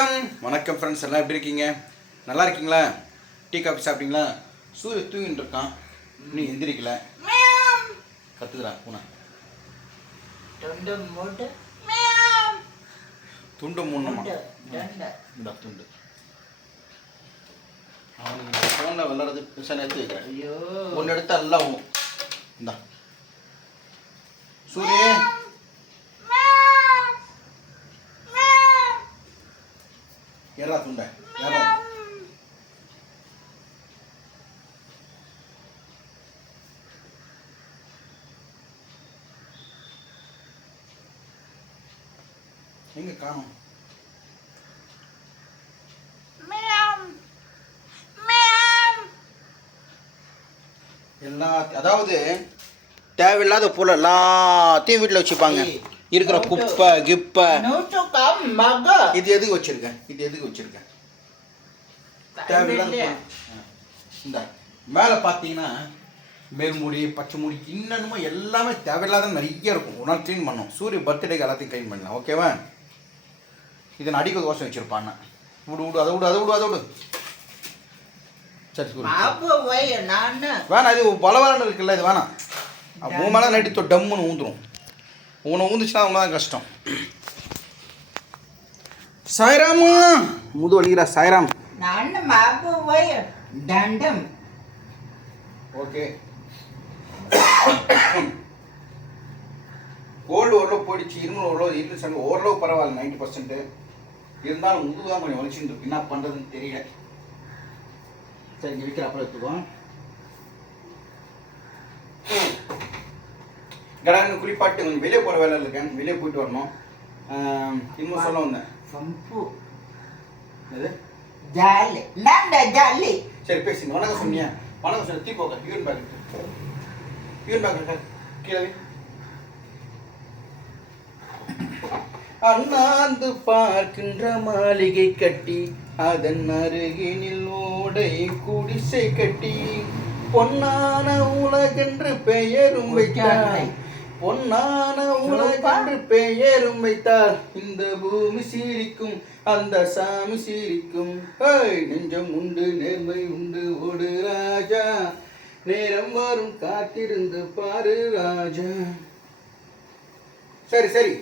வணக்கம். வணக்கம் ஃப்ரெண்ட்ஸ் எல்லாம் எப்படி இருக்கீங்க? நல்லா இருக்கீங்களா? டீ காஃபி சாப்பிட்டீங்களா? சூரிய தூங்கிட்டு இருக்கான். இன்னும் எந்திரிக்கல. கத்துக்கிறா பூனை. தொண்டு மூணுமா? இந்த துண்டு. அவனுக்கு ஃபோனில் விளாட்றது பெருசாக எடுத்து வைக்கிறேன். ஐயோ. ஒன்று எடுத்தா எல்லாம் இந்தா. சூரிய ஏறா துண்டை எங்க காணும் எல்லா அதாவது தேவையில்லாத பொருள் எல்லாத்தையும் வீட்டில் வச்சுப்பாங்க இருக்கிற குப்பை கிப்பை மக இது எதுக்கு வச்சிருக்கேன் இது எதுக்கு வச்சிருக்கேன் தேவையில்லாத. இந்த மேலே பார்த்தீங்கன்னா மேல்முடி பச்சை முடி இன்னமும் எல்லாமே தேவையில்லாத நிறைய இருக்கும். ஒரு நாள் க்ளீன் பண்ணோம். சூரிய பர்த்டேக்கு எல்லாத்தையும் க்ளீன் பண்ணலாம். ஓகேவா இதை நான் அடிக்க தோசை வச்சிருப்பான் விடு விடு அதை விடு அதை விடு அதை விடு. சரி வேணாம் இது பலவரன்னு இருக்குல்ல இது வேணாம். உன் மேலே நடித்தோ டம்முன்னு ஊந்துரும். உன்னை ஊந்துச்சுன்னா அவங்க தான் கஷ்டம். சாய்ராமா. முது வலிக்கிறா சாய்ராம். நான் மாப்பு வை தண்டம். ஓகே. கோல்டு ஓரளவு போயிடுச்சு இருமல் ஓரளவு இருமல் சண்டை ஓரளவு பரவாயில்ல நைன்டி பர்சன்ட்டு இருந்தாலும் முதுகு தான் கொஞ்சம் வலிச்சுட்டு இருக்கு. என்ன பண்ணுறதுன்னு தெரியல. சரி இங்கே விற்கிற அப்புறம் எடுத்துக்குவோம். கடன்னு குளிப்பாட்டு கொஞ்சம் வெளியே போகிற வேலை இருக்கேன் வெளியே போயிட்டு வரணும். இன்னும் சொல்ல வந்தேன். எது ஜாலி நான் ஜாலி சரி பேசுங்க வணக்கம் சொன்னியா வணக்கம் சொல்லி தீ போக யூன் பேக் யூன் பேக் இருக்கா கீழே வை. அண்ணாந்து பார்க்கின்ற மாளிகை கட்டி அதன் அருகினில் ஓடை குடிசை கட்டி பொன்னான உலகென்று பெயரும் வைத்தார். பொன்னான உலகென்று பெயரும் வைத்தார். இந்த பூமி சீரிக்கும் அந்த சாமி சீரிக்கும். நெஞ்சம் உண்டு நேர்மை உண்டு ஓடு ராஜா. நேரம் வரும் காத்திருந்து பாரு ராஜா. சரி சரி.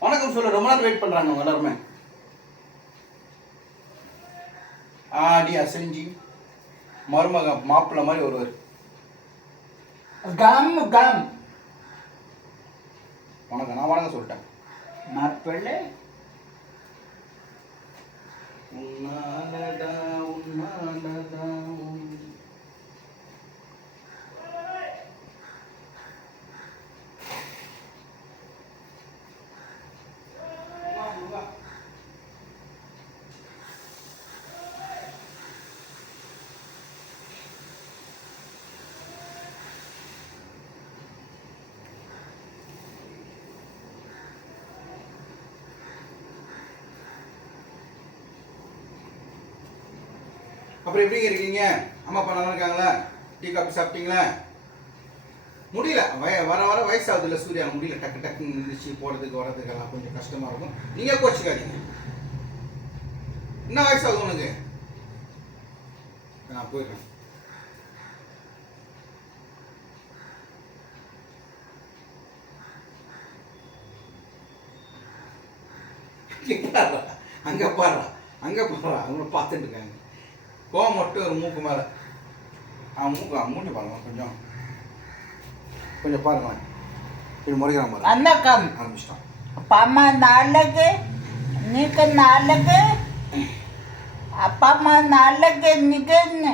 வணக்கம் சொல்ல ரொம்ப நேரம் வெயிட் பண்றாங்க அவங்க எல்லாருமே. ஆடி அசைஞ்சி மருமக மாப்பிள்ளை மாதிரி ஒருவர். Come come. வணக்கம் நான் வணக்கம் சொல்லிட்டேன். மாப்பிள்ளை உன்னாலடா உன் அப்புறம் எப்படிங்க இருக்கீங்க? அம்மா அப்பா நல்லா இருக்காங்களா? டீ காஃபி சாப்பிட்டீங்களா? முடியல. வய வர வர வயசாகுது இல்லை சூர்யா. முடியல. டக்கு டக்குன்னு இருந்துச்சு போகிறதுக்கு வர்றதுக்கெல்லாம் கொஞ்சம் கஷ்டமாக இருக்கும். நீங்கள் கோச்சிக்காதீங்க. என்ன வயசாகுது உனக்கு? நான் போயிடுறேன். இங்க பாருடா, அங்க பாடுறா அங்க பாடுறா அவங்கள பார்த்துட்டு இருக்காங்க. கோவம் மட்டும் ஒரு மூக்கு மேலே. அவன் மூக்கு அவன் மூட்டி பாருங்க கொஞ்சம். கொஞ்சம் பாருங்க. இப்படி முறைக்கிறான் பாருங்க. அண்ணக்கம் ஆரம்பிச்சிட்டான். அப்பா அம்மா நாளைக்கு நீக்கு நாளைக்கு அப்பா அம்மா நாளைக்கு நிக்குன்னு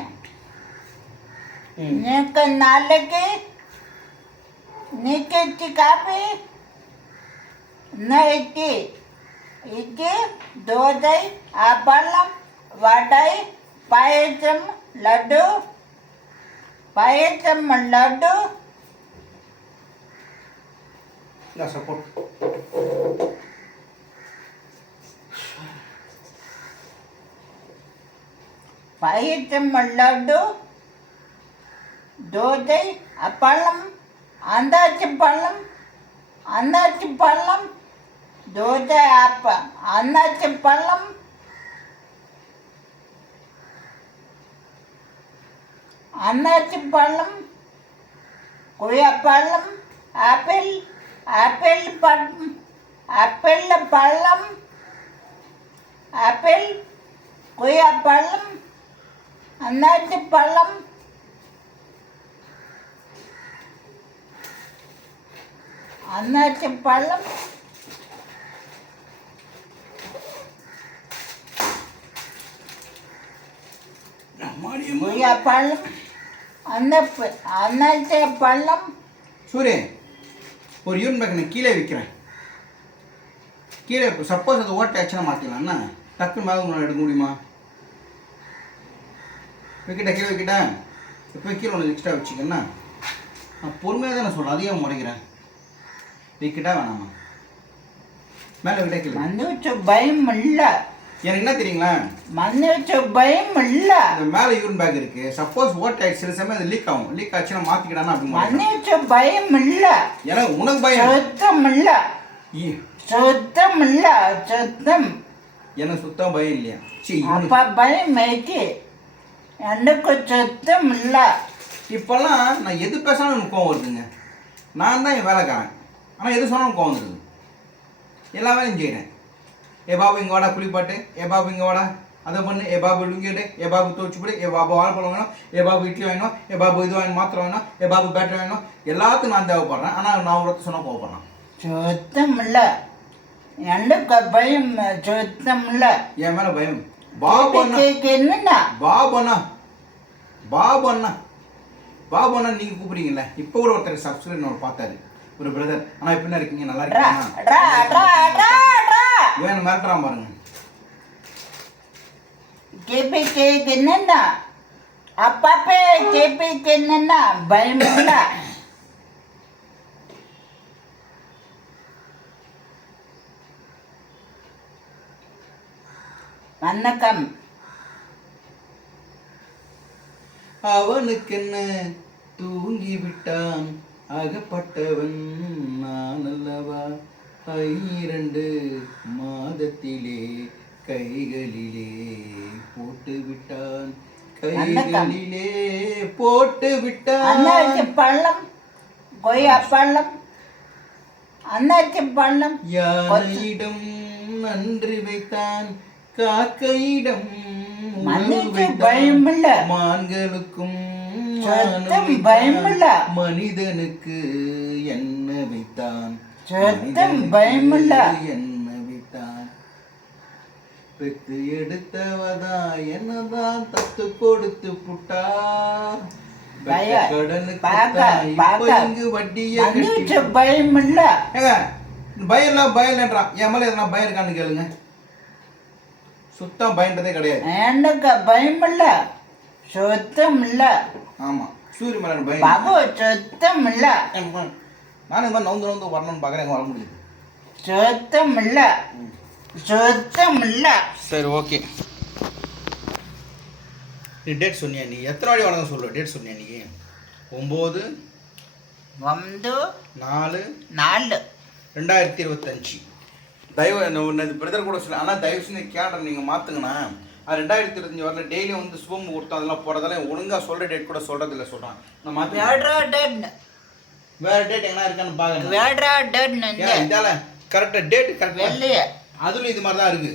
நீக்கு நாளைக்கு நீக்கிச்சு காப்பி நைட்டி இட்லி தோசை அப்பளம் வடை பாயசம் லட்டு. பாயசம் லட்டு. பாயசம் லட்டு. தோசை அப்பளம் அந்தாச்சி பழம் அன்னாச்சி பழம் தோசை அப்பம் அன்னாச்சி பழம் அன்னாச்சி பழம் கொய்யாப்பழம் ஆப்பிள் ஆப்பிள் பழம் ஆப்பிள் பழம் ஆப்பிள் கொய்யாப்பழம் அன்னாச்சி பழம். அன்னாச்சி பழம். கொய்யாப்பழம் ப- அன்னாச்ச பழம் சூரியன் ஒரு யூரின் பேக் நான் கீழே வைக்கிறேன். கீழே சப்போஸ் அது ஓட்டை ஆச்சுன்னா மாற்றிக்கலாம்ண்ணா டக்குன்னு மேலே முன்னாடி எடுக்க முடியுமா? வைக்கிட்டா கீழே வைக்கிட்டா எப்போ கீழே ஒன்று எக்ஸ்ட்ரா வச்சுக்கண்ணா நான் பொறுமையாக தான் நான் சொல்கிறேன் அதையும் முறைக்கிறேன். வைக்கிட்டா வேணாமா? மேலே விட்டா கீழே. மண்ணுச்சு பயம் இல்ல. எனக்கு என்ன தெரியுங்களா? மண்ணுச்சு பயம் இல்ல. இந்த மேலே யூரின் பேக் இருக்கு. சப்போஸ் ஓட்டை ஆயிடுச்சு சில சமயம் அது லீக் ஆகும். லீக் ஆச்சுன்னா மாற்றிக்கிட்டானா அப்படி முறைக்கிறேன். மண்ணுச்சு பயம் இல்ல. எனக்கு உனக்கு பயம். சுத்தம் இல்ல. சுத்தம் இல்ல சுத்தம். எனக்கு சுத்தம் பயம் இல்லையா? அப்ப பயம் ஏற்றி எனக்கு சுத்தம் இல்ல. இப்போல்லாம் நான் எது பேசினாலும் எனக்கு கோவம் வருதுங்க. நான் தான் என் வேலைக்காரன். ஆனால் எது சொன்னாலும் கோவம் வருது எல்லா வேலையும் செய்கிறேன் ஏ பாபு இங்கே வாடா குளிப்பாட்டு. ஏ பாபு இங்கே வாடா. அதை பண்ணு. ஏ பாபு லுங்கிட்டு ஏ பாபு தோச்சு போடு. ஏ பாபு வாழைப்பழம் வேணும். ஏ பாபு இட்லி வேணும். ஏ பாபு இது வேணும் மாத்திரை வேணும். ஏ பாபு பேட்டரி வேணும். எல்லாத்துக்கும் நான் தேவைப்படுறேன். ஆனால் நான் ஒருத்தர் சொன்னால் கோவப்படுறேன் சுத்தம் இல்ல எனக்கு பயம்? சுத்தம் இல்ல என் மேலே பயம். பாபு என்னன்னா? பாபு அண்ணா. பாபு அண்ணா. பாபு அண்ணா நீங்கள் கூப்பிடுறீங்கல்ல? இப்போ கூட ஒருத்தர் சப்ஸ்கிரைப் பார்த்தாரு. ஒரு பிரதர் ஆனால் இப்போ என்ன இருக்கீங்க? நல்லா ரா வேணும் மிரட்டுறான் பாருங்க. கேபிக்கு என்னன்னா? அப்பப்பே கேபிக்கு என்னன்னா? பயம் இல்ல. வணக்கம். அவனுக்கென்ன? தூங்கி விட்டான் அகப்பட்டவன் நான் அல்லவா? இரண்டு மாதத்திலே கைகளிலே போட்டு விட்டான் கைகளிலே போட்டு விட்டான் பள்ளம் கொய்யா பள்ளம் அண்ணாச்சி பள்ளம் யானையிடம் நன்றி வைத்தான் காக்கையிடம். மான்களுக்கும் பயமில்ல. மனிதனுக்கு என்ன வைத்தான்? சத்தம் பயமில்ல. பெத்து எடுத்தவதா என்னதான் தத்து கொடுத்து புட்டா பயம் இல்ல பயம் இல்லை பயம் இல்லைன்றான் என் மேலே எதனா பயம் இருக்கான்னு கேளுங்க. சுத்தம் பயன்றதே கிடையாது. எனக்கு பயம் இல்ல சுத்தம் இல்ல ஆமாம் சூரிய மேலே பயம் சுத்தம் இல்ல நானும் இந்த மாதிரி நவுந்து நவுந்து வரணும்னு பார்க்குறேன் வர முடியுது சுத்தம் இல்லை சுத்தம் இல்லை சரி ஓகே. நீ டேட் சொன்னியா நீ? எத்தனை வாடி வளர்ந்து சொல்லு டேட் சொன்னியா நீ? ஒம்பது வந்து நாலு நாலு. ரெண்டாயிரத்தி இருபத்தஞ்சி. தயவு இது பிரதர் கூட சொல்ல ஆனால் தயவு செஞ்சு கேட்டேன் நீங்கள் மாற்றுங்கண்ணா அது ரெண்டாயிரத்தி இருபத்தஞ்சி வரல டெய்லியும் வந்து சுப முகூர்த்தம் அதெல்லாம் போகிறதெல்லாம் ஒழுங்காக சொல்கிற டேட் கூட சொல்கிறதில்ல சொல்கிறான் நான் மாற்றி வேற டேட் எங்கனா இருக்கான்னு பாக்கணும் வேற டேட் என்ன இதால கரெக்டா டேட் கரெக்டா இல்லையே இது மாதிரி தான் இருக்கு.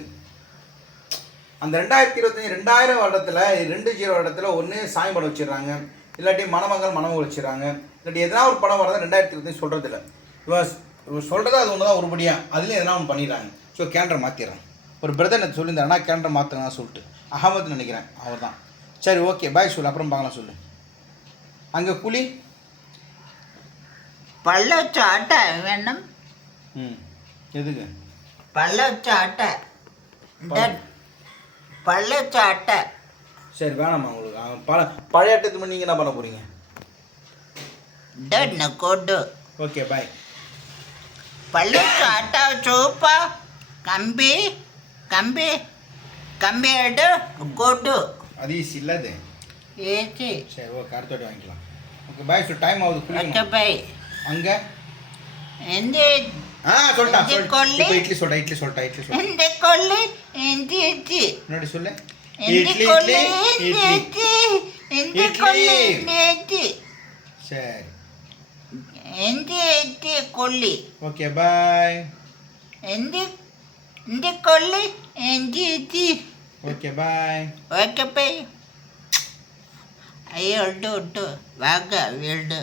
அந்த ரெண்டாயிரத்தி இருபத்தஞ்சி ரெண்டாயிரம் வருடத்துல ரெண்டு ஜீரோ வருடத்துல ஒன்று சாமி படம் வச்சிடறாங்க. இல்லாட்டி மணமகள் மணம் வச்சிடுறாங்க. இல்லாட்டி எதனா ஒரு படம் வரதான் ரெண்டாயிரத்தி இருபத்தஞ்சி சொல்றது இல்லை இவன் சொல்றது அது ஒன்று தான் உருப்படியாக அதுலேயும் எதனா ஒன்று பண்ணிடுறாங்க. ஸோ கேண்டரை மாற்றிடுறான் ஒரு பிரதர் எனக்கு சொல்லியிருந்தாருன்னா கேண்டரை மாற்றுறா சொல்லிட்டு. அகமதுன்னு நினைக்கிறேன் அவர் தான் சரி ஓகே பாய் சொல்லு அப்புறம் பார்க்கலாம் சொல்லு. அங்கே புலி குழி பள்ளச்சாட்ட வேணும். ம். எதுக்கு? பள்ளச்சாட்ட. டன் பள்ளச்சாட்ட. சரி வேணாம்மா உங்களுக்கு. பழ பழைய ஆட்டத்து நீங்கள் என்ன பண்ண போகிறீங்க டன் கொடு. ஓகே பாய் பள்ளச்சாட்ட சூப்பா? கம்பி? கம்பி? கம்பி எடு கொடு. அது ஈஸி இல்லை அது. ஏசி சரி ஓகே அடுத்த வாங்கிக்கலாம். ஓகே பாய் ஸோ டைம் ஆகுது ஓகே குளிக்கணும் பை. அங்கே? எந்த ஆ சொல்லிட்டா சொல். கொள்ளு. இப்போ இட்லி சொல்லிட்டா இட்லி சொல்லிட்டா இட்லி சொல்லிட்டா இந்த கொள்ளு? இந்த இட்லி? முன்னாடி சொல்லு. இந்த இட்லி கொள்ளு? இட்லி இந்த இட்லி. இட்லி? இந்த இட்லி. கொள்ளு? இந்த இட்லி? சரி. இந்த இட்லி கொள்ளி? Okay bye. இந்த இந்த கொள்ளு? இந்த இட்லி? Okay bye. ஓகே போய். ஐயோ விட்டு விட்டு வாங்க வீடு.